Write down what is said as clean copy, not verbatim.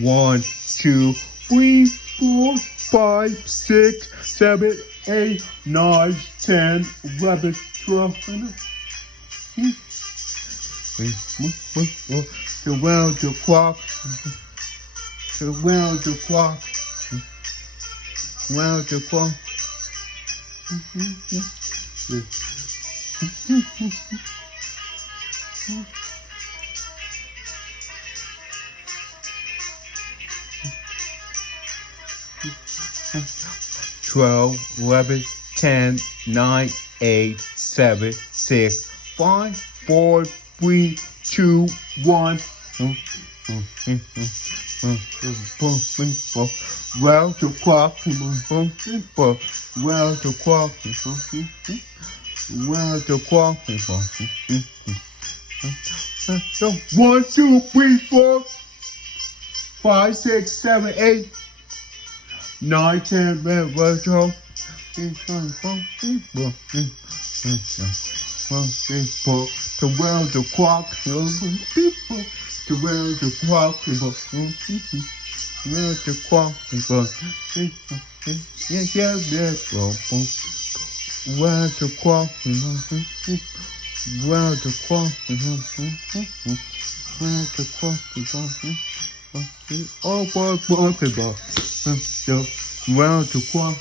1, 2, 3, 4, 5, 6, 7, 8, 9, 10, 11, 12, 12 the clock, to round the clock, round the clock. 12, 11, 10, 9, 8, 7, 6, 5, 4, 3, 2, 1. Round the clock, round the clock, round the clock. 1, 2, 3, 4, 5, 6, 7, 8, 9, 10, 11, 12. To round the clock, to round the clock, round the clock, yeah, round the clock, round the clock, round the clock, oh, round the clock,